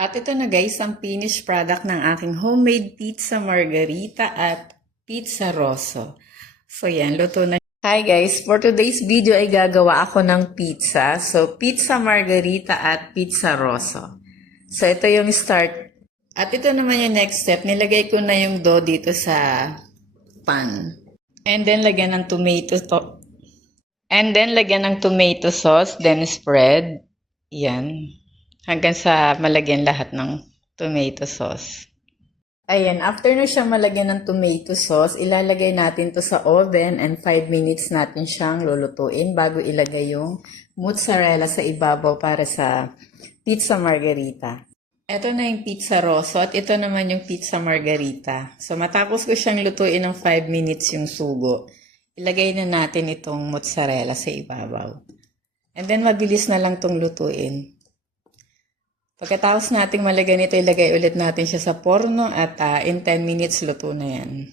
At ito na guys, ang finished product ng aking homemade pizza margherita at pizza rosso. So yan, luto na. Hi guys, for today's video ay gagawa ako ng pizza. So pizza margherita at pizza rosso. So ito yung start. At ito naman yung next step. Nilagay ko na yung dough dito sa pan. And then lagyan ng tomato sauce, then spread. Yan. Hanggang sa malagyan lahat ng tomato sauce. Ayan, after na siya malagyan ng tomato sauce, ilalagay natin to sa oven and 5 minutes natin siyang lulutuin bago ilagay yung mozzarella sa ibabaw para sa pizza margherita. Ito na yung pizza rosso at ito naman yung pizza margherita. So matapos ko siyang lutuin ng 5 minutes yung sugo, ilagay na natin itong mozzarella sa ibabaw. And then mabilis na lang itong lutuin. Pagkatapos nating malagyan ito, ilagay ulit natin siya sa porno at in 10 minutes luto na yan.